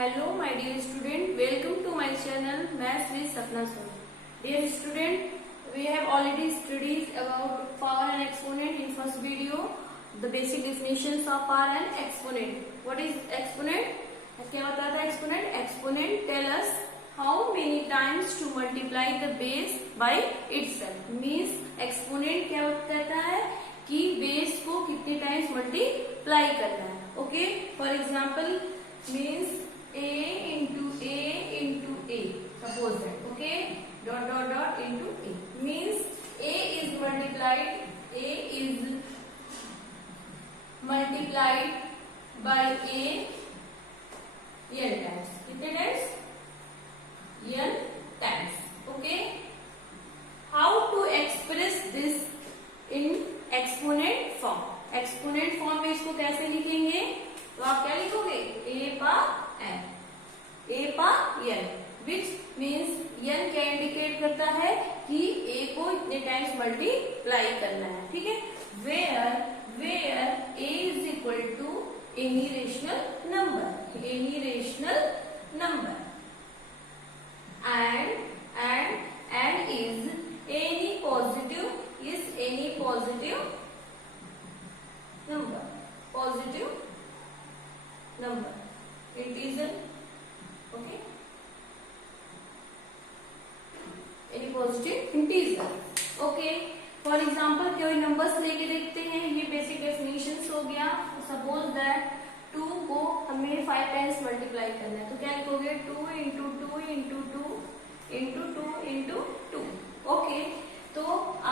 Hello my dear student, welcome to my channel Maths with Sapna Sir. Dear student, we have already studied about power and exponent in first video, the basic definitions of power and exponent. What is exponent? क्या बताता है exponent? Exponent tell us how many times to multiply the base by itself. Means exponent क्या बताता है कि base को कितने times multiply करना है. Okay, for example means a into a suppose that, okay, dot dot dot into a means a is multiplied by a n times. कितने times? n times. Okay, how to express this in exponent form? exponent form में इसको कैसे लिखेंगे? तो आप क्या लिखोगे? a पर n which means n क्या इंडिकेट करता है कि a को इतने टाइम्स मल्टीप्लाई करना है. ठीक है, where a is equal to any rational number and is any positive number integer. Okay, any positive integer. Okay, for example कोई नंबर्स लेके देखते हैं. ये बेसिक डेफिनेशन हो गया. सपोज दैट 2 को हमें 5 टाइम्स मल्टीप्लाई करना है, तो क्या लिखोगे? 2 into 2 into 2 into 2 into 2. Okay, तो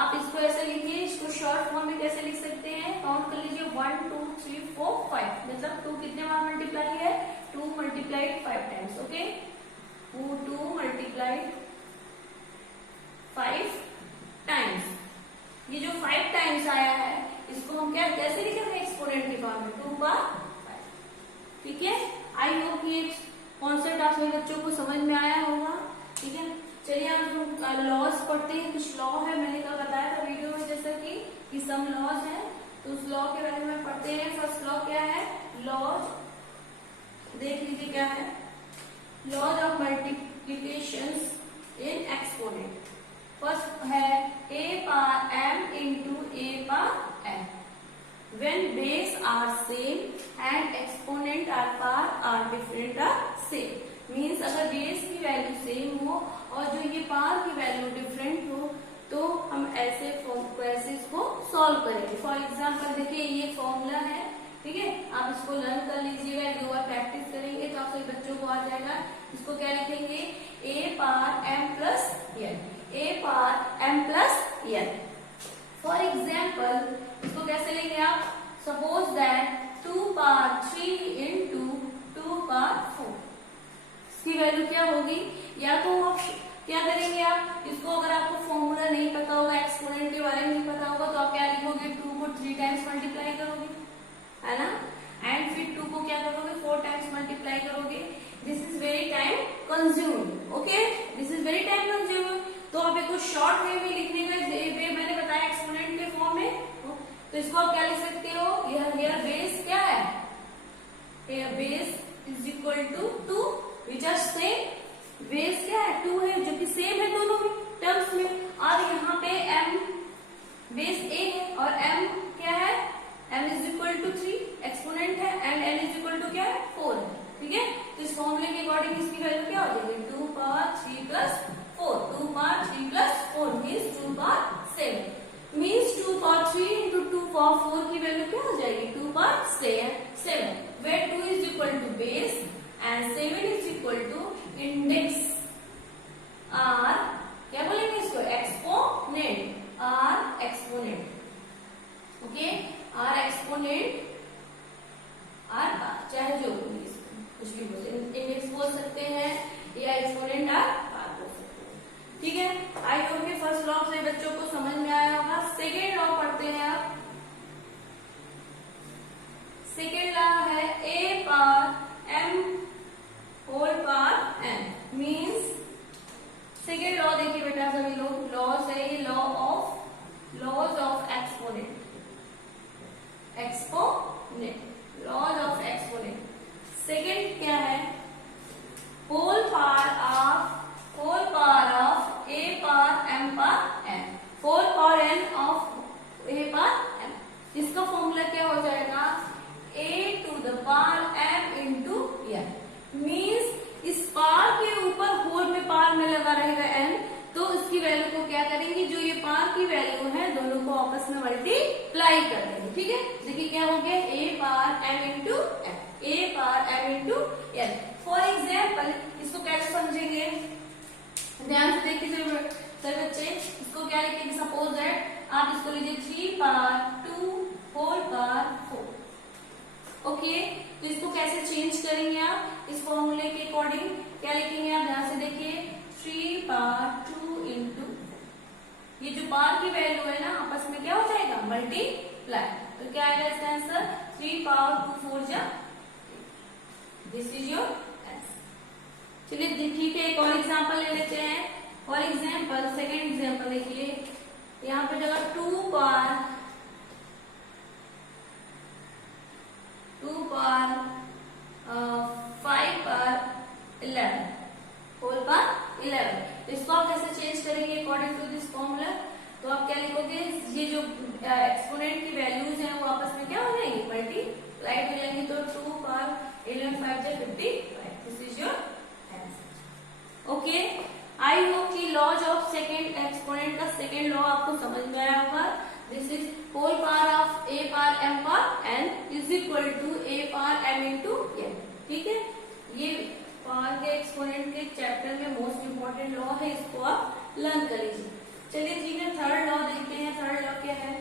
आप इसको ऐसे लिखिए. इसको शॉर्ट फॉर्म में कैसे लिख सकते हैं? काउंट कर लीजिए. 1 2 3 4 5 मतलब 2 कितने बार मल्टीप्लाई है? 2 multiplied 5 times. Okay, 2 multiplied 5 times. ये जो 5 टाइम्स आया है इसको हम क्या कैसे लिखेंगे? एक्सपोनेंट के फॉर्म में 2 का 5. ठीक है, आई होप ये कॉन्सेप्ट आप सभी बच्चों को समझ में आया होगा. ठीक है, चलिए अब हम लॉज पढ़ते हैं. कुछ लॉ है, मैंने कल बताया था वीडियो में जैसा कि सम लॉज है, तो उस लॉ के बारे में पढ़ते हैं. फर्स्ट लॉ क्या है? लॉज देख लीजिए क्या है. Laws of multiplication in exponent. First है a power m into a power m. When base are same and exponent are power are different are same. Means अगर बेस की वैल्यू सेम हो और जो ये पावर की वैल्यू डिफरेंट हो तो हम ऐसे इसको सॉल्व करेंगे. फॉर एग्जाम्पल देखिए ये फॉर्मूला है. ठीक है, आप इसको लर्न कर लीजिएगा. एक दो बार प्रैक्टिस करेंगे तो आप सभी बच्चों को आ जाएगा. इसको क्या लिखेंगे? a power m plus n. a power m plus n. For example इसको कैसे लेंगे आप? Suppose that 2 power 3 into 2 power 4. इसकी वैल्यू क्या होगी? या तो आप क्या करेंगे? आप इसको अगर आपको फॉर्मूला नहीं पता होगा, एक्सपोनेंट के बारे में नहीं पता होगा, तो आप क्या लिखोगे? 2 को 3 टाइम्स मल्टीप्लाई करोगे, है ना, एंड फिर 2 को क्या करोगे? 4 टाइम्स मल्टीप्लाई करोगे. This is very time consuming. Okay, this is very time consuming. तो आप इसको शॉर्ट वे में लिखने का मैंने बताया एक्सपोनेंट के फॉर्म में, तो इसको आप क्या लिख सकते हो? यह बेस क्या है? Base is equal to 2 which are same. Base क्या है? 2 है, जो कि सेम है दोनों में टर्म्स में. और यहाँ पे m बेस a है और m क्या है? m is equal to 3 exponent है and n is equal to क्या है? 4 है. ठीक है, तो इस फॉर्मूले के अकॉर्डिंग इसकी वैल्यू क्या हो जाएगी? 2 power 3 plus 4. 2 power 3 plus 4 means 2 power 7. Means 2 power 3 into 2 power 4 की वैल्यू क्या हो जाएगी? 2 power 7. Where 2 is equal to base and 7 is equal to index. Or क्या बोलेंगे इसको? Exponent. Or exponent. Okay, or exponent or power, चाहे जो कुछ भी बोले, इंडेक्स बोल सकते हैं या एक्सपोनेंट आर पार बोल सकते हैं. ठीक है, आई होप कि फर्स्ट लॉ से बच्चों को समझ में आया होगा. सेकेंड लॉ पढ़ते हैं आप. सेकेंड लॉ है a power m whole power n. Means second law देखिए बेटा सभी लोग, लॉस है ये लॉ की वैल्यू है दोनों को आपस में मल्टीप्लाई कर देंगे। ठीक है, देखिए क्या हो गया, a power m into n, a power m into n। For example इसको कैसे समझेंगे, ध्यान से देखिए सभी बच्चे, इसको क्या लिखेंगे, सपोज दैट आप इसको लीजिए 3 पावर 2 होल पावर 4। ओके, तो इसको कैसे चेंज करेंगे आप, इस फॉर्मूले के अकॉर्डिंग क्या लिखेंगे आप, ध्यान से देखिए 3 पावर 2 इंटू, ये जो पावर की वैल्यू है ना आपस में क्या हो जाएगा, मल्टीप्लाई। तो क्या आएगा इसका आंसर, 3 पावर 2 4 जा, दिस इज योर आंसर। चलिए ठीक है, एक और एग्जांपल ले लेते हैं। फॉर एग्जांपल सेकेंड एग्जांपल देखिए, यहाँ पे जगह 2 पावर 5 पावर 11 होल पावर 11। तो इसको आप कैसे चेंज करेंगे अकॉर्डिंग टू दिस फॉर्मूला, तो आप क्या लिखोगे, ये जो एक्सपोनेंट की वैल्यूज हैं वो आपस में क्या हो जाएंगी, मल्टीप्लाई हो जाएंगी। तो 2 पावर 11 5 जा 55, this is your answer. Okay, I hope कि लॉज ऑफ सेकेंड एक्सपोनेंट का सेकेंड लॉ आपको समझ में आया होगा। This is whole power of a power m power n is equal to a power m into n। ठीक है, ये पावर के एक्सपोनेंट के चैप्टर में मोस्ट इंपोर्टेंट लॉ है, इसको आप लर्न कर लीजिए। चलिए ठीक है, थर्ड लॉ देखते हैं। थर्ड लॉ क्या है,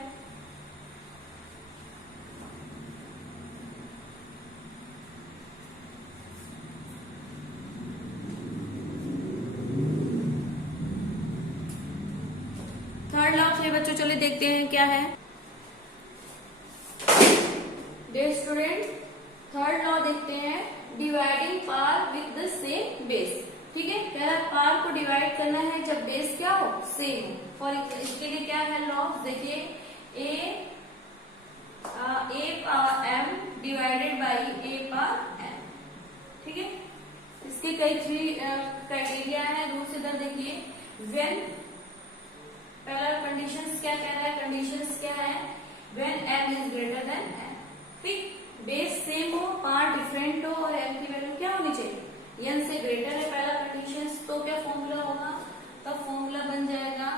थर्ड लॉ से बच्चों चलिए देखते हैं क्या है। डियर स्टूडेंट, थर्ड लॉ देखते हैं, dividing power with the same base. ठीक है, कह रहा है पावर को डिवाइड करना है जब बेस क्या हो, सेम हो। फॉर इसके लिए क्या है लॉ, देखिए a power m divided by a power n। ठीक है, इसके कई 3 क्राइटेरिया है, रूल्स इधर देखिए। व्हेन, पहला कंडीशंस क्या कह रहा है, कंडीशंस क्या है, when m is greater than n। ठीक, बेस सेम हो, पावर डिफरेंट हो और m की वैल्यू क्या होनी चाहिए, n से ग्रेटर है पहला कंडीशन, तो क्या फॉर्मूला होगा, तब फॉर्मूला बन जाएगा,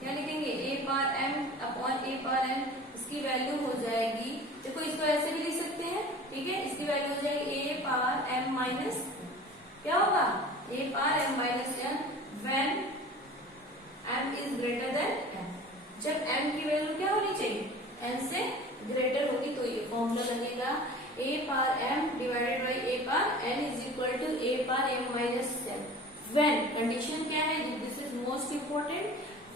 क्या लिखेंगे, a power m upon a power n, इसकी वैल्यू हो जाएगी, देखो इसको ऐसे भी लिख सकते हैं। ठीक है, इसकी वैल्यू हो जाएगी a पावर m माइनस, क्या होगा, a power m minus n when m is greater than n। जब m की वैल्यू क्या होनी चाहिए, n से ग्रेटर होगी, तो ये फॉर्मूला लगेगा a power m divided by a power n is equal to a power m minus n। When, condition क्या है, this is most important,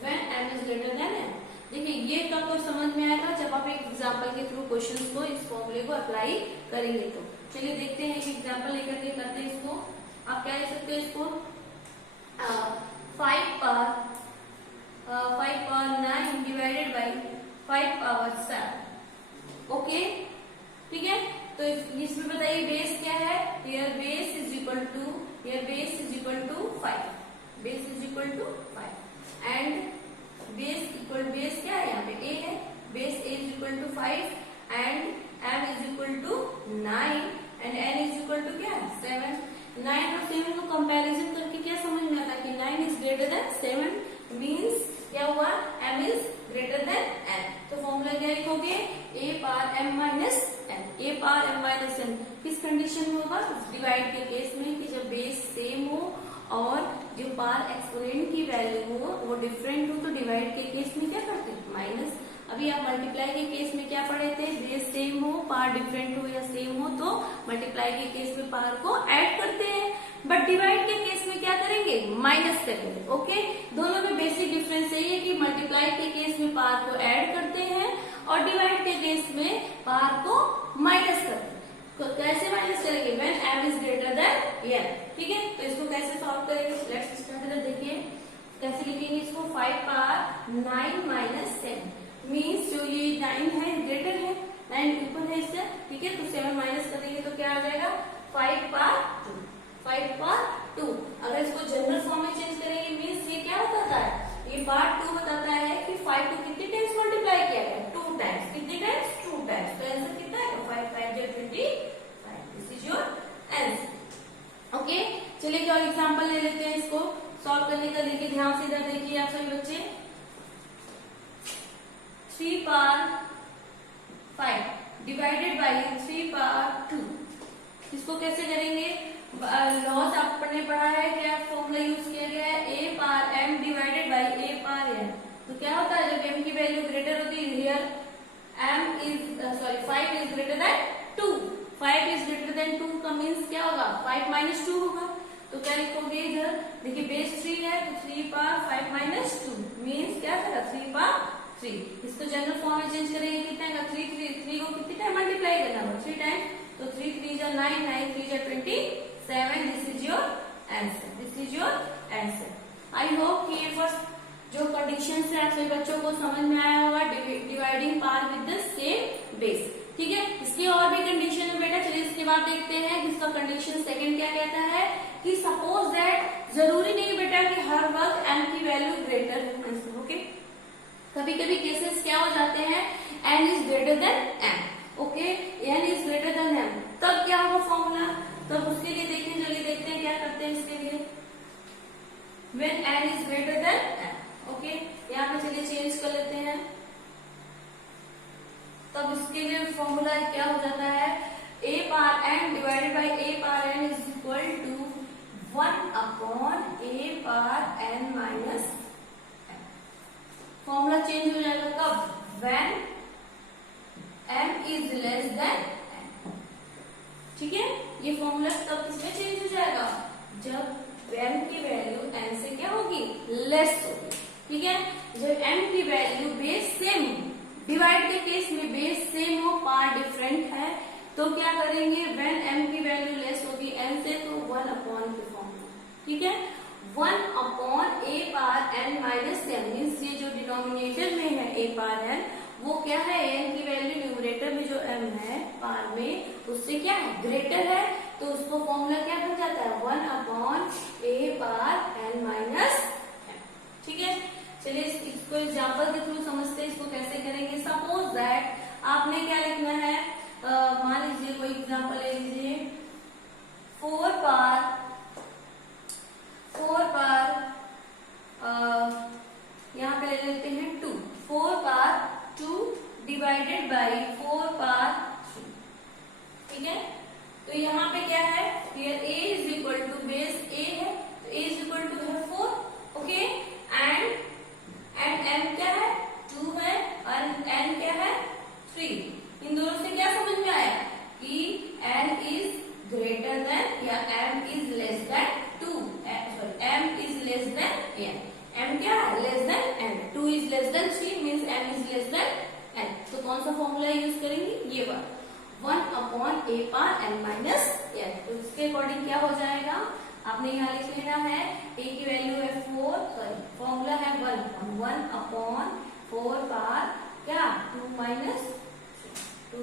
when m is greater than n। देखिए ये कब तो समझ में आएगा, जब आप एक एग्जांपल के थ्रू क्वेश्चंस को, इस फॉर्मूले को अप्लाई करेंगे। तो चलिए देखते हैं, एक एग्जांपल लेकर के करते हैं इसको। आप क्या लिख सकते हैं इसको, 5 power 9 divided by 5 power 7। Okay, ठीक है, तो इसमें बताइए बेस क्या है, here base is equal to, here base is equal to 5, base is equal to 5 and base equal, base क्या है यहाँ पे a है, base a is equal to 5 and m is equal to 9 and n is equal to क्या है 7। 9 और 7 को comparison करके क्या समझ में आता है कि 9 इज ग्रेटर देन 7 मींस क्या हुआ, m is greater than n। तो फॉर्मूला क्या लिखोगे, a power m minus n, a power m minus n किस कंडीशन में होगा, डिवाइड के केस में, कि जब बेस सेम हो और जो पावर एक्सपोनेंट की वैल्यू हो वो डिफरेंट हो, तो डिवाइड के केस में क्या करते हैं, माइनस। अभी आप मल्टीप्लाई के केस में क्या पढ़े थे, बेस सेम हो, पावर डिफरेंट हो या सेम हो, तो मल्टीप्लाई के केस में पावर को ऐड करते हैं, बट डिवाइड के केस में क्या करेंगे, माइनस करेंगे। ओके, दोनों में बेसिक डिफरेंस यही है कि मल्टीप्लाई के केस में पावर को ऐड करते हैं और डिवाइड के केस में पावर को माइनस करते हैं। तो कैसे माइनस करेंगे, when m is greater than n। ठीक है, तो इसको कैसे सॉल्व करेंगे, लेट्स स्टार्ट। देखिए कैसे लिखेंगे इसको, 5 पावर 9 माइनस 10 मीन्स जो ये 9 है ग्रेटर है, 9 ऊपर है इससे। ठीक है, तो 7 माइनस कर देंगे तो क्या आ जाएगा, 5 पावर 2, 5 पावर 2। अगर इसको जनरल फॉर्म में चेंज करेंगे मीन्स ये क्या बताता है, ये पार्ट 2 बताता है कि 5 को कितने टाइम्स मल्टीप्लाई किया गया, 2 टाइम्स। कितने टाइम्स, 2 टाइम्स। तो आंसर कितना है, 5 5 जा 25, this is your answer. Okay, चलिए जो एग्जांपल ले लेते हैं इसको सॉल्व करने का। देखिए ध्यान से इधर देखिए आप सभी बच्चे, 3 पावर 5 डिवाइडेड बाई 3 पावर 2। इसको कैसे करेंगे? लॉस आपने पढ़ा है, क्या फॉर्मूला यूज किया गया है? a power m divided by a power n। तो क्या होता है जब m की वैल्यू ग्रेटर होती है, here m is 5 is greater then 2। 5 is greater then 2 का मीन्स क्या होगा? 5 माइनस 2 होगा। तो क्या लिखोगे इधर? देखिए बेस 3 है तो 3 पावर 5 माइनस 2 मीन्स क्या था? 3 पावर 3। इसको जनरल फॉर्म में चेंज करेंगे, कितना का 3 को कितने टाइम मल्टीप्लाई करना होगा? 3 टाइम। तो 3 3 जा 9, 9 3 जा 27। This is your answer, this is your answer. I hope कि ये फर्स्ट जो कंडीशन है आप सभी बच्चों को समझ में आया होगा, dividing power with the same base. ठीक है, इसकी और भी कंडीशन है बेटा। चलिए इसके बाद देखते हैं कि इसका कंडीशन सेकंड क्या कहता है कि सपोज दैट, जरूरी नहीं बेटा कि हर वक्त m की वैल्यू ग्रेटर हो। ओके, कभी कभी केसेस क्या हो जाते हैं, n is greater then m। Okay, n is greater then m, तब क्या होगा फॉर्मूला? तब उसके लिए देखें, चलिए देखते हैं क्या करते हैं इसके लिए। when n is greater than m, okay, यहाँ पे चलिए चेंज कर लेते हैं। तब इसके लिए फॉर्मूला क्या हो जाता है? a power n divided by a power n is equal to 1 upon a power n minus m। Formula change हो जाएगा कब? when m इज लेस देन n। ठीक है, ये फॉर्मूला तब किसमें चेंज हो जाएगा? जब m की वैल्यू n से क्या होगी? लेस होगी। ठीक है, जब m की वैल्यू बेस सेम, डिवाइड के केस में बेस सेम हो, पार्ट डिफरेंट है, तो क्या करेंगे? व्हेन m की वैल्यू लेस होगी n से, तो 1 अपॉन के फॉर्म में। ठीक है, 1 upon a power n minus n means ये जो डिनोमिनेटर में है a पावर n, वो क्या है? n की वैल्यू न्यूमरेटर में जो m है पावर में, उससे क्या है? ग्रेटर है। तो उसको फॉर्मूला क्या बन जाता है? 1 upon a power n minus m। ठीक है, चलिए इसको एग्जाम्पल के थ्रू समझते हैं इसको कैसे करेंगे। सपोज दैट आपने क्या लिखना है, मान लीजिए कोई एग्जाम्पल ले लीजिए, 4 पावर यहाँ पे ले लेते हैं 2। 4 पावर 2 डिवाइडेड बाई 4 पावर 3। ठीक है, तो यहाँ पे क्या है? Here a is equal to base a है, तो a इज इक्वल टू है 4। ओके, एंड m क्या है? 2 है, और n क्या है? 3। इन दोनों से क्या समझ में आया कि n इज ग्रेटर देन या m इज लेस देन 2, m इज लेस देन n। m क्या है? Less than n। 2 is less then 3 means m इज लेस देन n। तो कौन सा फॉर्मूला यूज करेंगे? ये वाला, 1 upon a power n minus n। तो इसके अकॉर्डिंग क्या हो जाएगा? आपने यहाँ लिख लेना है a की वैल्यू है 4, सॉरी फॉर्मूला है 1 अपॉन 4 पावर क्या? 2 माइनस 2,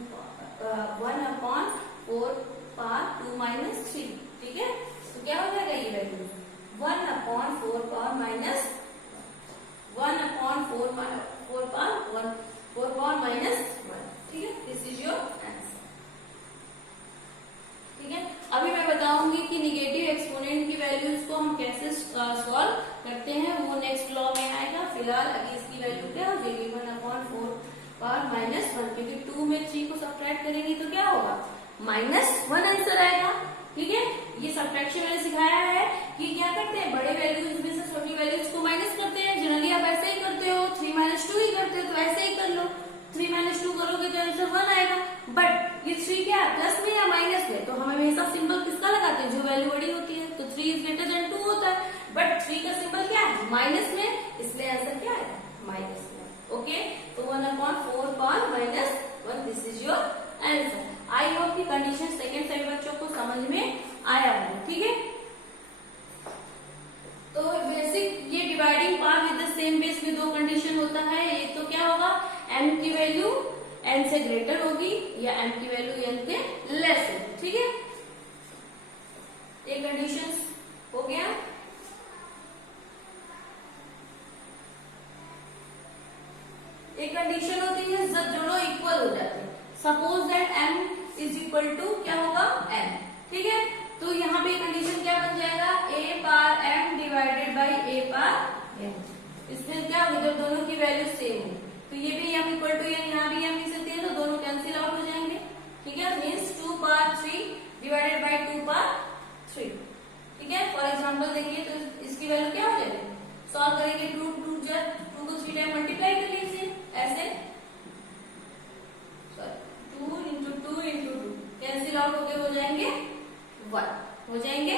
1 अपॉन 4 पावर 2 माइनस 3। ठीक है, तो क्या हो जाएगा ये value? 1 upon 4 power minus 1 upon 4 power minus 1। ठीक है, दिस इज योर आंसर। ठीक है, अभी मैं बताऊंगी कि निगेटिव एक्सपोनेंट की वैल्यूज को हम कैसे सॉल्व करते हैं, वो नेक्स्ट लॉ में आएगा। फिलहाल अभी इसकी वैल्यू क्या हो जाएगी? 1 अपॉन 4 पावर माइनस 1, क्योंकि 2 में 3 को सब्ट्रैक्ट करेंगे तो क्या होगा? -1 आंसर आएगा। ठीक है, ये सब्ट्रैक्शन मैंने सिखाया है कि क्या करते हैं, बड़े वैल्यूज में से छोटी वैल्यूज को माइनस करते हैं। जनरली आप ऐसे ही करते हो, 3 - 2 ही करते हो, तो ऐसे ही कर लो। 3 - 2 करोगे तो आंसर 1 आएगा। बट ये 3 क्या है? प्लस में या माइनस में? तो हम हमेशा सिंबल किसका लगाते हैं? जो वैल्यू बड़ी होती है। तो 3 इज ग्रेटर देन 2 होता है, बट 3 का सिंबल क्या है? माइनस में, इसलिए आंसर क्या है? माइनस में। ओके, तो 1 upon 4 power minus 1, this is your answer. I hope की कंडीशन सेकंड सभी बच्चों को समझ में आया होगा। ठीक है, तो बेसिक ये dividing part with the same base में 2 कंडीशन होता है। एक तो क्या होगा? m की वैल्यू n से ग्रेटर होगी या m की वैल्यू n से लेस होगी। ठीक है, ये कंडीशन हो गया। एक कंडीशन होती है जब दोनों इक्वल हो जाते हैं। Suppose that m is equal to क्या होगा? n। ठीक है, तो यहाँ पे कंडीशन क्या बन जाएगा? a power m divided by a power n। इसमें क्या होगा? जब दोनों की वैल्यू सेम हो, तो ये भी m इक्वल एग्जांपल देखिए तो इसकी वैल्यू क्या हो जाएगी, सॉल्व करेंगे 2 2 जब 2 को 3 टाइम मल्टीप्लाई कर लीजिए ऐसे, 2 इंटू 2 इंटू 2 कैंसिल आउट हो जाएंगे 1 हो जाएंगे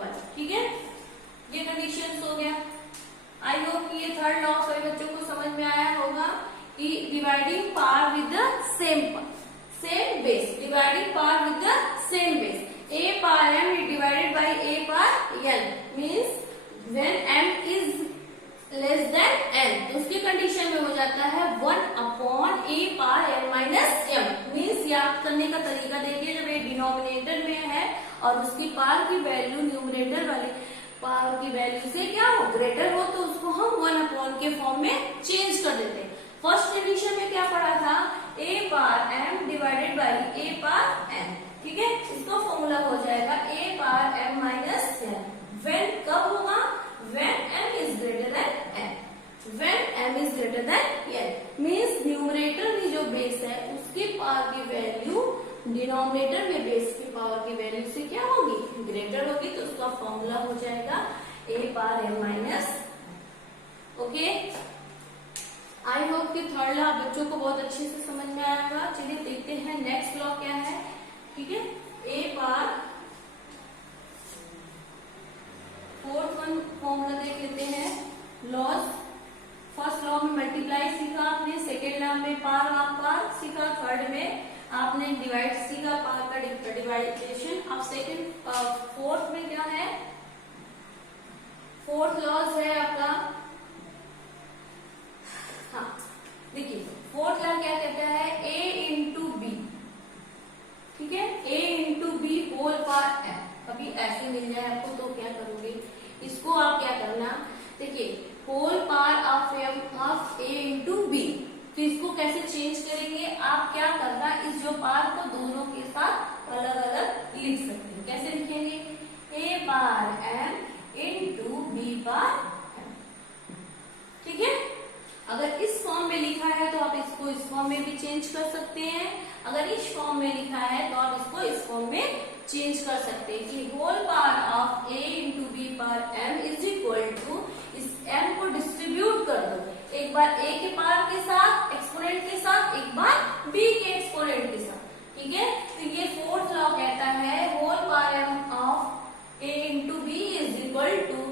1। ठीक है, ये कंडीशन हो गया। आई होप कि ये थर्ड लॉ सभी बच्चों को समझ में आया होगा कि dividing power with the same base, dividing power with the same base, a power m is divided by a power n means when m is less than n, तो उसकी कंडीशन में हो जाता है 1 upon a power n minus m। Means याद करने का तरीका देखिए, जब ये डिनोमिनेटर में है और उसकी पावर की वैल्यू न्यूमरेटर वाली पावर की वैल्यू से क्या हो ग्रेटर हो, तो उसको हम 1 अपॉन के फॉर्म में चेंज कर देते हैं। फर्स्ट कंडीशन में क्या पढ़ा था, a power m divided by a power n। ठीक है, इसका फॉर्मूला हो जाएगा a power m minus n। When कब होगा, when m is greater than n, when m is greater than n means numerator में जो बेस है उसकी पावर की वैल्यू डिनोमिनेटर में बेस की पावर की वैल्यू से क्या होगी, ग्रेटर होगी, तो उसका फॉर्मूला हो जाएगा a power m minus. Okay, I hope कि थर्ड लॉ बच्चों को बहुत अच्छे से समझ में आया होगा। चलिए देखते हैं नेक्स्ट लॉ क्या है। ठीक है, a power fourth one formula देख लेते हैं। लॉज, फर्स्ट लॉ में मल्टीप्लाई सीखा आपने, सेकेंड लॉ में पावर सीखा, थर्ड में आपने डिवाइड सीखा, पावर का डिवाइडेशन। अब सेकेंड फोर्थ में क्या है, फोर्थ लॉज है आपका, हाँ देखिए फोर्थ लॉ क्या कहता है, a इंटू बी। ठीक है, a into B whole power m। कभी ऐसे मिल जाए आपको तो क्या करोगे, इसको आप क्या करना, देखिए whole power of m of a into B, तो इसको कैसे चेंज करेंगे, आप क्या करना, इस जो पावर को दोनों के साथ अलग अलग लिख सकते हैं। कैसे लिखेंगे, a power m into B power m। ठीक है, अगर इस फॉर्म में लिखा है तो आप इसको इस फॉर्म में भी चेंज कर सकते हैं, अगर इस फॉर्म में लिखा है तो आप इसको इस फॉर्म में चेंज कर सकते हैं कि whole power of a into B power m is equal to, इस m को डिस्ट्रीब्यूट कर दो, एक बार a के पावर के साथ एक्सपोनेंट के साथ, एक बार b के एक्सपोनेंट के साथ। ठीक है, तो ये फोर्थ लॉ कहता है whole power m of a into B is equal to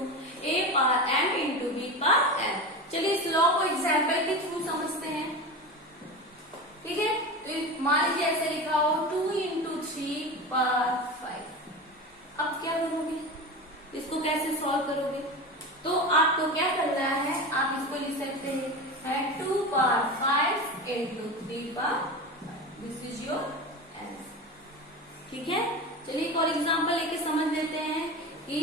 a power m into B power m। चलिए इस लॉ को एग्जाम्पल के थ्रू समझते हैं। ठीक है, तो मान लीजिए ऐसे लिखा हो 2 इंटू 3 पावर 5। अब क्या करोगे, इसको कैसे सॉल्व करोगे, तो आपको क्या करना है, आप इसको लिख सकते हैं 2 power 5 into 3 power 5, this is your answer. ठीक है, चलिए एक और एग्जाम्पल लेके समझ लेते हैं कि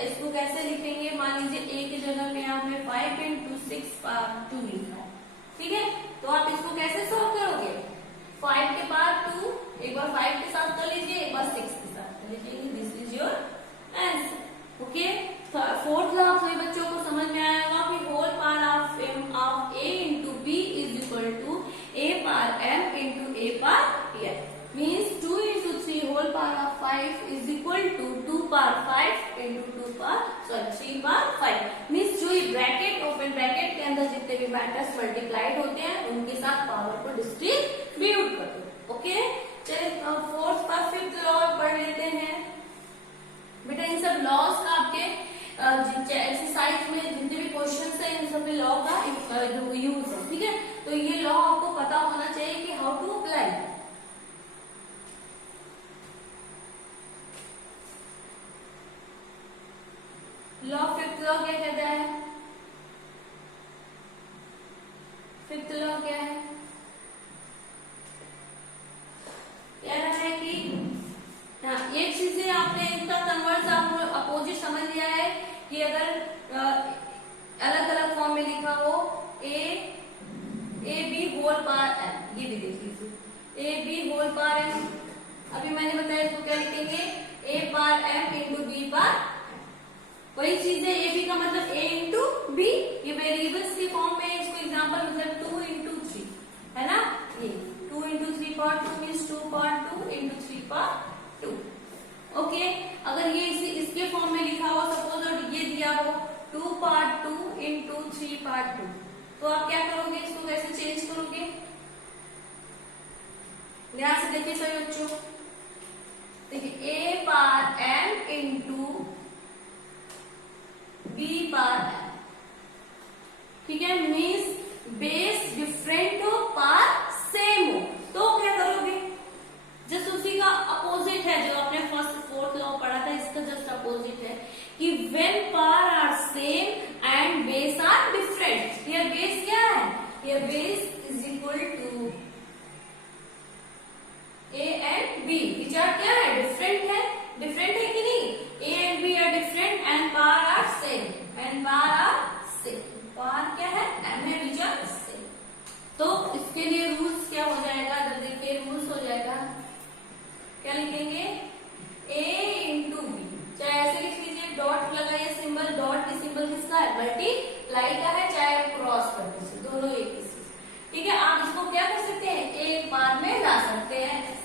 इसको कैसे लिखेंगे। मान लीजिए a की जगह पे यहाँ पे 5 इंटू 6 पावर 2 लिखा है। ठीक है, तो आप इसको कैसे सॉल्व करोगे, 5 के पावर 2, एक बार 5 के साथ कर लीजिए, एक बार 6 के साथ कर लीजिए, this is your answer. Okay, fourth law सभी बच्चों को समझ में आया होगा कि whole power of m of a into B is equal to a power m into a power n means 2 into 3 whole power of 5 is equal to 2 power 5 into 3 power 5 means जो ये ब्रैकेट ओपन ब्रैकेट के अंदर जितने भी matters multiplied होते हैं उनके साथ पावर को डिस्ट्रीब्यूट कर दो। ओके, चलिए फोर्थ का फिफ्थ लॉ पढ़ लेते हैं। बेटा इन सब लॉज का आपके एक्सरसाइज में जितने भी क्वेश्चन है इन सब में लॉ का यूज है। ठीक है, तो ये लॉ आपको पता होना चाहिए कि how to apply. Law fifth law क्या कहता है, फिफ्थ लॉ क्या है, कह रहा है कि एक चीजें आपने इनका कन्वर्स अपोजिट समझ लिया है कि अगर अलग अलग फॉर्म में लिखा हो A B whole power m, ये भी देख लीजिए A B whole power m। अभी मैंने बताया इसको क्या लिखेंगे, a power m into B power. वही चीज है ए बी का मतलब a इंटू बी, ये वेरिएबल्स की फॉर्म में इसको एग्जांपल मतलब 2 इंटू 3 है ना, ये 2 into 3 power 2 means 2 power 2 into 3 power 2। Okay, अगर ये इसके फॉर्म में लिखा हुआ सपोज तो आप क्या करोगे, इसको कैसे चेंज करोगे? ध्यान से देखिए सभी बच्चों, देखिए a power m into b power m, ठीक है, मीन्स बेस डिफरेंट हो पार सेम हो, तो क्या करोगे? जस्ट उसी का अपोजिट है, जो आपने फर्स्ट फोर्थ लॉ पढ़ा था, इसका जस्ट अपोजिट है कि when power are same and base are different. ये बेस क्या है? ये base is equal to a and b, which are क्या है? डिफरेंट है। डिफरेंट है कि नहीं? a and b are different and power are same, and power are same. Power क्या है? m है, विच आर सेम। तो इसके लिए रूल्स क्या हो जाएगा? अगर देखिए रूल्स हो जाएगा, क्या लिखेंगे? a इंटू बी, चाहे ऐसे लिख लीजिए, डॉट लगाइए सिंबल, डॉट की सिंबल किसका है? मल्टीप्लाई का है, चाहे क्रॉस कर दीजिए, दोनों एक ही चीज, ठीक है। आप इसको क्या कर सकते हैं? एक बार में ला सकते हैं।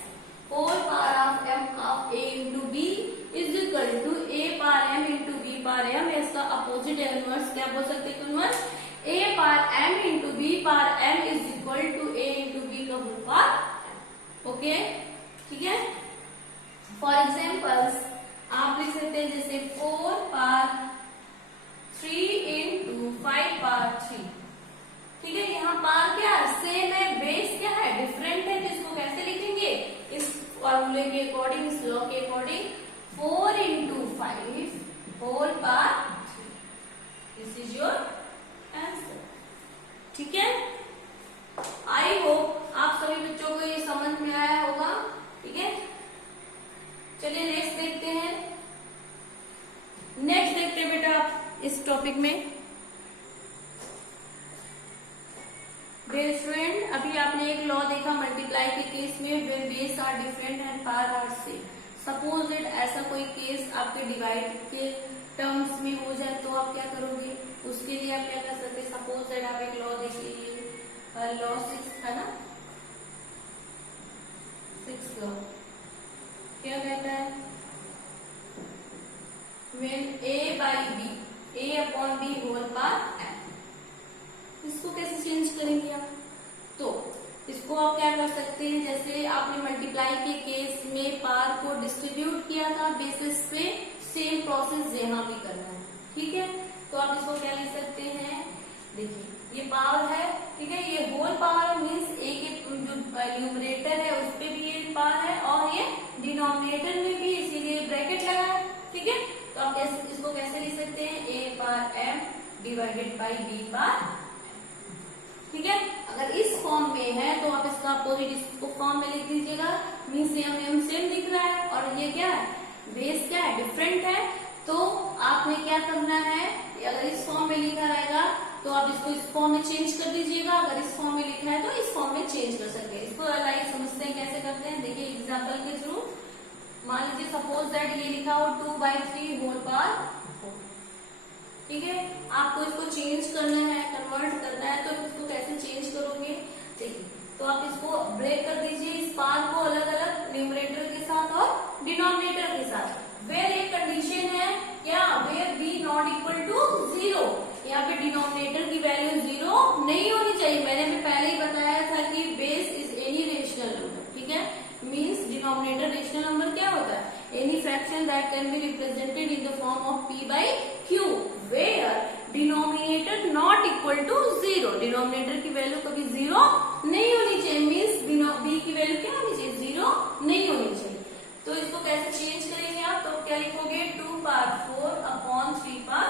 4 power of m of a into B is equal to a power m into b power m, इसका अपोजिट इनवर्स क्या बोल सकते हैं? Inverse a power m into b power m is equal to a into b का whole power m। Okay, ठीक है। For examples आप लिख सकते हैं जैसे 4 पार 3 इंटू 5 पार 3, ठीक है। यहाँ पार क्या सेम है, बेस क्या है? डिफरेंट है, तो इसको कैसे लिखेंगे? इस फॉर्मूले के अकॉर्डिंग, इस लॉ के according 4 into 5 whole power 3, this is your answer, ठीक है। आई होप आप सभी बच्चों को ये समझ में आया होगा, ठीक है। चलिए नेक्स्ट देखते हैं। नेक्स्ट देखते हैं बेटा आप इस टॉपिक में। डियर स्टूडेंट, अभी आपने एक लॉ देखा मल्टीप्लाई के केस में, where base are different and power are same. Suppose that ऐसा कोई केस आपके डिवाइड के टर्म्स में हो जाए, तो आप क्या करोगे? उसके लिए आप क्या कर सकते हैं? सपोज दैट आप एक लॉ देखिए, लॉ 6 था ना, 6 लॉ क्या कहता है? When a by b, a upon b whole par m, इसको कैसे चेंज करेंगे आप? तो इसको आप क्या कर सकते हैं, जैसे आपने मल्टीप्लाई के केस में पार को डिस्ट्रीब्यूट किया था बेसिस पे, सेम प्रोसेस यहाँ भी करना है, ठीक है। तो आप इसको क्या लिख सकते हैं? देखिए ये पावर है, ठीक है, ये होल पावर मीन्स a के जो न्यूमरेटर है उस पे भी ये पावर है और ये डिनोमिनेटर में भी, इसीलिए ब्रैकेट लगा है, ठीक है। तो आप इसको कैसे लिख सकते हैं? a power m divided by b power, ठीक है। अगर इस फॉर्म में है तो आप इसका अपोजिट इसको फॉर्म में लिख दीजिएगा, मीन सेम दिख रहा है, और ये क्या है? बेस क्या है? डिफरेंट है। तो आपने क्या करना है? अगर इस फॉर्म में लिखा रहेगा तो आप इसको इस फॉर्म में चेंज कर दीजिएगा, अगर इस फॉर्म में लिखा है तो इस फॉर्म में चेंज कर सकते हैं। इसको लाइक समझते हैं कैसे करते हैं, देखिए एग्जाम्पल के थ्रू। मान लीजिए सपोज दैट ये लिखा हो 2/3 होल पार 4, ठीक है। आपको इसको चेंज करना है, कन्वर्ट करना है, तो इसको कैसे चेंज करोगे? देखिए, तो आप इसको ब्रेक कर दीजिए, इस पार को अलग अलग न्यूमरेटर के साथ और डिनोमिनेटर के साथ। वेयर एक कंडीशन है क्या? Where b not equal to 0, यहाँ पे डिनोमिनेटर की वैल्यू 0 नहीं होनी चाहिए। मैंने भी पहले ही बताया था कि base is any rational number, ठीक है। मीन्स डिनोमिनेटर रेशनल नंबर क्या होता है? Any fraction that can be represented in the form of p by q, where denominator not equal to 0, denominator की वैल्यू कभी 0 नहीं होनी चाहिए, मीन्स b की वैल्यू क्या होनी चाहिए? 0 नहीं होनी चाहिए। तो इसको कैसे चेंज करेंगे आप? तो क्या लिखोगे? 2 पार 4 अपॉन 3 पार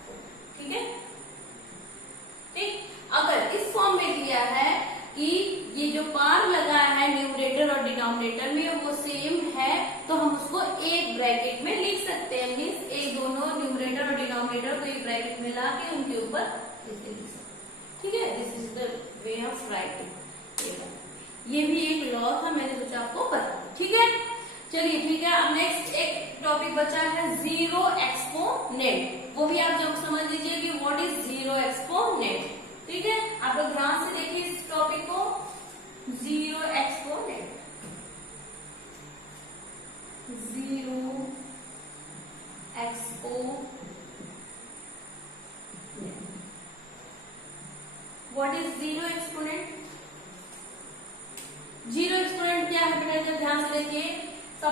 4, ठीक है। ठीक, अगर इस फॉर्म में दिया है कि ये जो पार लगा है न्यूमरेटर और डिनोमिनेटर में वो सेम है, तो हम उसको एक ब्रैकेट में लिख सकते हैं, मीन्स एक दोनों न्यूमरेटर और डिनोमिनेटर को एक ब्रैकेट में ला के उनके ऊपर लिख सकते, ठीक है। This is the way of writing. ये भी एक लॉ था, मैंने सोचा आपको बता, ठीक है। चलिए ठीक है, अब नेक्स्ट एक टॉपिक बचा है जीरो एक्सपोनेंट। वो भी आप जब समझ लीजिए कि व्हाट इज जीरो एक्सपोनेंट, ठीक है। आप लोग ध्यान से देखिए इस टॉपिक को, zero exponent, zero exponent,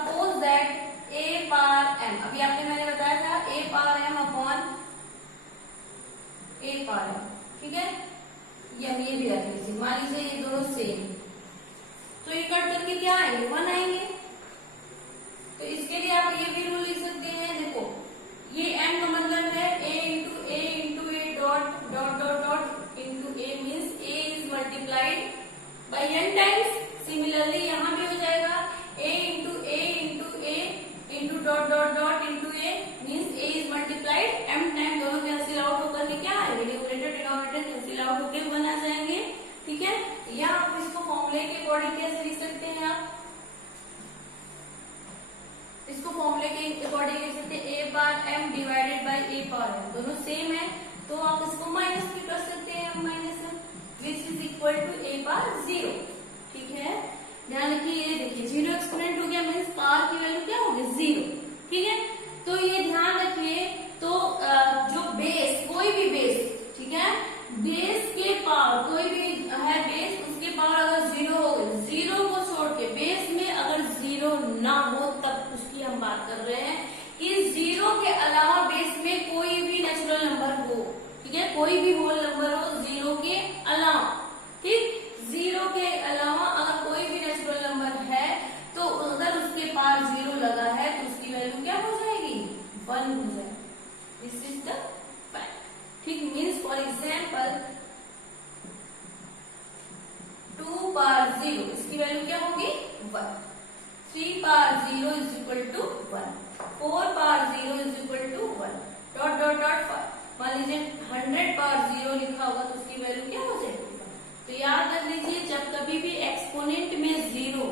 suppose that a power m, अभी आपने मैंने बताया था a power m upon a power m, ठीक है। ये भी रख लीजिए, मान लीजिए ये दोनों सेम, तो ये कट करके क्या आएंगे, 1 आएंगे। तो इसके लिए आप ये भी रूल लिख सकते हैं, देखो ये m का मतलब है a into a dot dot dot dot into a means a is multiplied by n times. Similarly यहाँ भी हो जाएगा a into dot dot dot into a means a is multiplied m time, दोनों cancel out होकर के क्या आएंगे, numerator denominator cancel out होकर बना जाएंगे, ठीक है। या आप इसको फॉर्मूले के अकॉर्डिंग कैसे लिख सकते हैं, आप इसको फॉर्मूले के अकॉर्डिंग लिख सकते हैं a bar m divided by a power m, दोनों सेम है तो आप इसको माइनस भी कर सकते हैं, m minus m which is equal to a bar 0, ठीक है। ध्यान रखिए, ये देखिए जीरो एक्सपोनेंट हो गया मीन्स पावर की वैल्यू क्या होगी, 0, ठीक है। तो ये ध्यान रखिए, तो जो बेस, कोई भी बेस, ठीक है, बेस के पावर कोई भी है बेस, उसके पावर अगर 0 हो, 0 को छोड़ के बेस में अगर 0 ना हो तब उसकी हम बात कर रहे हैं कि 0 के अलावा बेस में कोई भी नेचुरल नंबर हो, ठीक है, कोई भी होल नंबर हो 0 के अलावा, ठीक। 0 के अलावा अगर कोई भी नेचुरल नंबर है तो अगर उसके पास 0 लगा है तो उसकी वैल्यू क्या हो जाएगी, 1 हो जाएगी। दिस इज द फैक्ट, ठीक। मीन्स फॉर एग्जाम्पल 2 पावर 0, इसकी वैल्यू क्या होगी, 1। 3 power 0 is equal to 1, 4 power 0 is equal to 1, dot dot dot. मान लीजिए 100 पावर 0 लिखा होगा तो उसकी वैल्यू क्या हो जाएगी, तो याद रख लीजिए जब कभी भी एक्सपोनेंट में 0,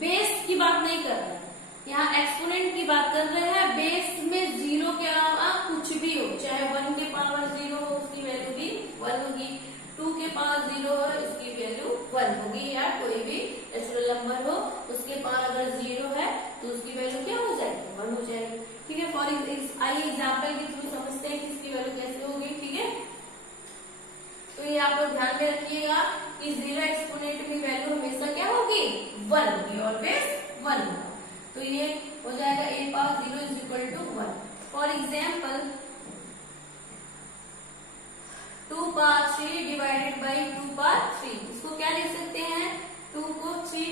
बेस की बात नहीं कर रहे हैं, यहाँ एक्सपोनेंट की बात कर रहे हैं, बेस में 0 के अलावा कुछ भी हो, चाहे 1 के पावर 0 हो उसकी वैल्यू भी 1 होगी, 2 के पावर 0 हो उसकी वैल्यू 1 होगी, या कोई भी नेचुरल नंबर हो उसके पावर अगर 0 है तो उसकी वैल्यू क्या हो जाएगी, 1 हो जाएगी, ठीक है। फॉर आइए एग्जाम्पल के थ्रू समझते हैं कि इसकी वैल्यू कैसे होगी, ठीक है। तो ये आप लोग ध्यान में रखिएगा कि 0 एक्सपोनेंट में वैल्यू हमेशा क्या होगी, 1 होगी, ऑलवेज 1 होगा। तो ये हो जाएगा a power 0 is equal to 1। For example 2 power 3 divided by 2 power 3, इसको क्या लिख सकते हैं, 2 को 3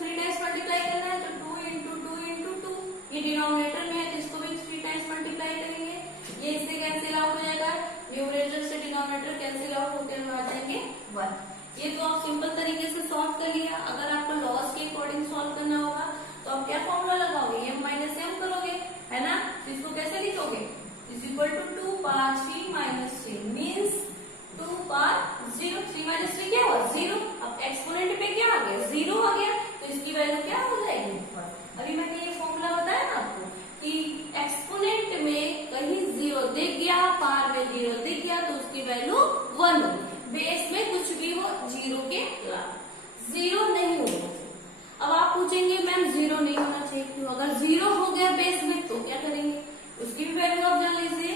टाइम्स मल्टीप्लाई करना है तो 2 इंटू 2, ये डिनोमिनेटर में है तो इसको भी 3 टाइम्स मल्टीप्लाई करेंगे, ये इससे कैंसिल आउट हो जाएगा, न्यूमरेटर से डिनोमिनेटर कैंसिल आउट होते हुए आ जाएंगे 1। ये तो आप सिंपल तरीके से सॉल्व कर लिया। अगर आपको लॉस के अकॉर्डिंग सॉल्व करना होगा तो आप क्या फॉर्मूला लगाओगे, m माइनस m करोगे, है ना। तो इसको कैसे लिखोगे, is equal to 2 power 3 minus 3 means 2 power 0, 3 minus 3 क्या हुआ, 0। अब एक्सपोनेंट पे क्या आ गया, 0 आ गया, तो इसकी वैल्यू क्या हो जाएगी, 1। अभी मैंने ये फॉर्मूला बताया ना आपको कि एक्सपोनेंट में कहीं 0 दिख गया, पावर में 0 दिख गया तो उसकी वैल्यू 1 होगी, बेस में कुछ भी हो 0 के अलावा, 0 नहीं होगा। अब आप पूछेंगे मैम 0 नहीं होना चाहिए क्यों, अगर 0 हो गया बेस में तो क्या करेंगे, उसकी भी वैल्यू आप जान लीजिए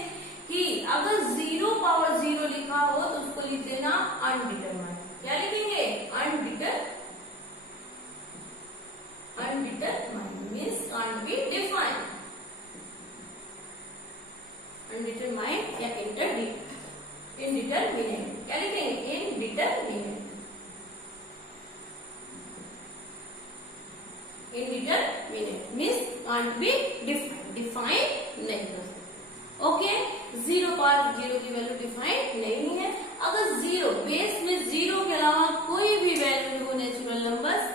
कि अगर 0 पावर 0 लिखा हो तो उसको लिख देना अनडिटरमाइंड, क्या लिखेंगे, undetermined means can't be defined, undetermined या इनडिटरमिनेट, क्या लिखेंगे, indeterminate, indeterminate means can't be defined, define नहीं कर सकते, ओके। 0 पावर 0 की वैल्यू डिफाइंड नहीं है। अगर 0 बेस में 0 के अलावा कोई भी वैल्यू हो नेचुरल नंबर्स,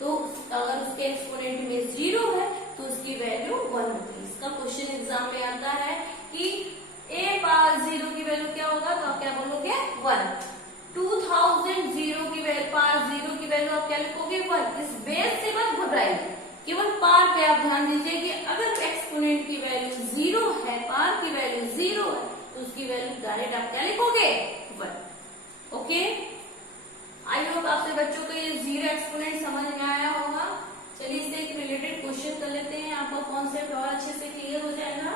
तो अगर उसके एक्सपोनेंट में 0 है तो उसकी वैल्यू 1 होगी। इसका क्वेश्चन एग्जाम में आता है कि a पावर 0 की वैल्यू क्या होगा, तो आप क्या बोलोगे, 1। 2000 0 की वैल्यू, पावर 0 की वैल्यू आप क्या लिखोगे, 1। इस बेस से मत घबराइए, केवल पावर पे आप ध्यान दीजिए कि अगर एक्सपोनेंट की वैल्यू 0 है, पावर की वैल्यू 0 है तो उसकी वैल्यू डायरेक्ट आप क्या लिखोगे, 1, ओके। आई होप आपसे बच्चों को ये 0 एक्सपोनेंट समझ में आया होगा। चलिए इससे एक रिलेटेड क्वेश्चन कर लेते हैं, आपका कॉन्सेप्ट और अच्छे से क्लियर हो जाएगा।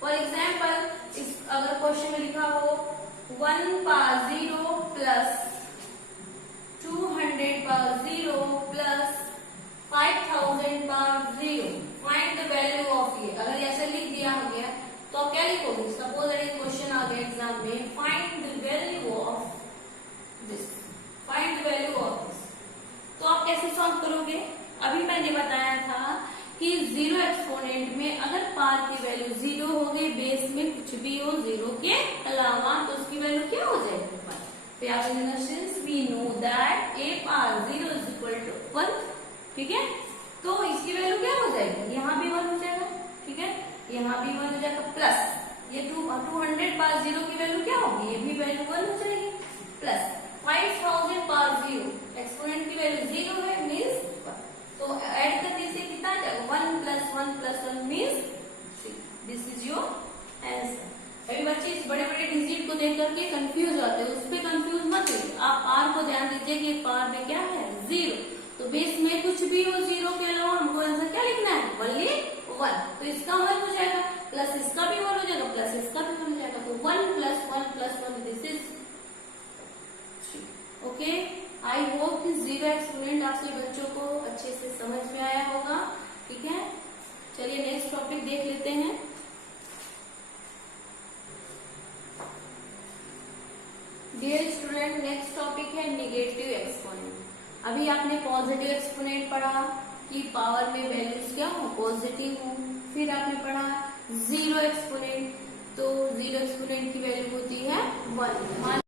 फॉर एग्जाम्पल इस अगर क्वेश्चन में लिखा हो 1 पावर 0 प्लस 200 पावर 0 प्लस 5000 एक होगी, सपोज एक क्वेश्चन आ गया एग्जाम में, find the value of this, find the value of this, तो आप कैसे सॉल्व करोगे? अभी मैंने बताया था कि जीरो एक्सपोनेंट में अगर पार की वैल्यू जीरो हो गई, बेस में कुछ भी हो जीरो के अलावा, तो उसकी वैल्यू क्या हो जाएगी? Since we know that a power zero is equal to 1, ठीक है, तो इसकी वैल्यू क्या हो जाएगी? यहाँ भी 1 हो जाएगा, ठीक है, यहाँ भी 1 हो जाएगा, प्लस ये 200 पार जीरो की वैल्यू क्या होगी? ये भी वैल्यू 1 हो जाएगी, प्लस 5000 पार जीरो, एक्सपोनेंट की वैल्यू जीरो है मीन्स 1, तो ऐड करने से कितना आ जाएगा? 1 + 1 means 3। This is your answer. अभी बच्चे इस बड़े बड़े डिजिट को देख करके कंफ्यूज होते हैं, उस पर कंफ्यूज मत होइए, आप पार को ध्यान दीजिए कि पार में क्या है? जीरो, तो बेस में कुछ भी हो जीरो के अलावा हमको आंसर क्या लिखना है? ओनली 1, तो इसका 1 हो जाएगा, प्लस इसका भी 1 हो जाएगा, प्लस इसका भी 1 हो जाएगा, तो 1 + 1 this is 3। Okay, I hope कि जीरो एक्सपोनेंट आप सभी बच्चों को अच्छे से समझ में आया होगा, ठीक है। चलिए नेक्स्ट टॉपिक देख लेते हैं। डियर स्टूडेंट, नेक्स्ट टॉपिक है निगेटिव एक्सपोनेंट। अभी आपने पॉजिटिव एक्सपोनेंट पढ़ा कि पावर में वैल्यूज क्या हो? पॉजिटिव हो। फिर आपने पढ़ा जीरो एक्सपोनेंट, तो जीरो एक्सपोनेंट की वैल्यू होती है 1।